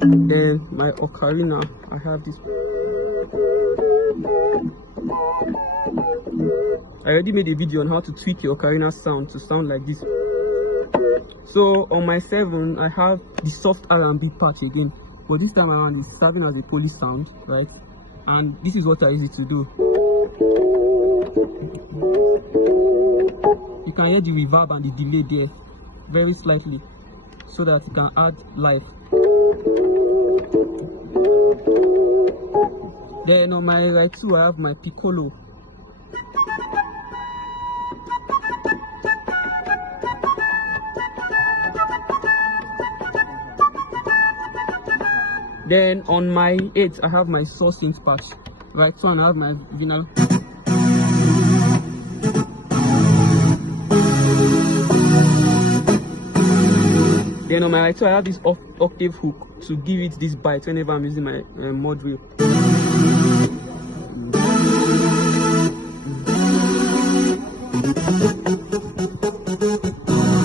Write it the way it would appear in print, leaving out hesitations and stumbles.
Then my ocarina, I have this. I already made a video on how to tweak your ocarina sound to sound like this. So on my 7, I have the soft R&B patch again, but this time around it's serving as a police sound, right? And this is what I use it to do. You can hear the reverb and the delay there, very slightly, so that you can add life. Then on my right 2, I have my piccolo. Then on my 8, I have my saw synth patch. Right, so I have my vinyl. Then on my right 2, I have this octave hook to give it this bite whenever I'm using my mod wheel.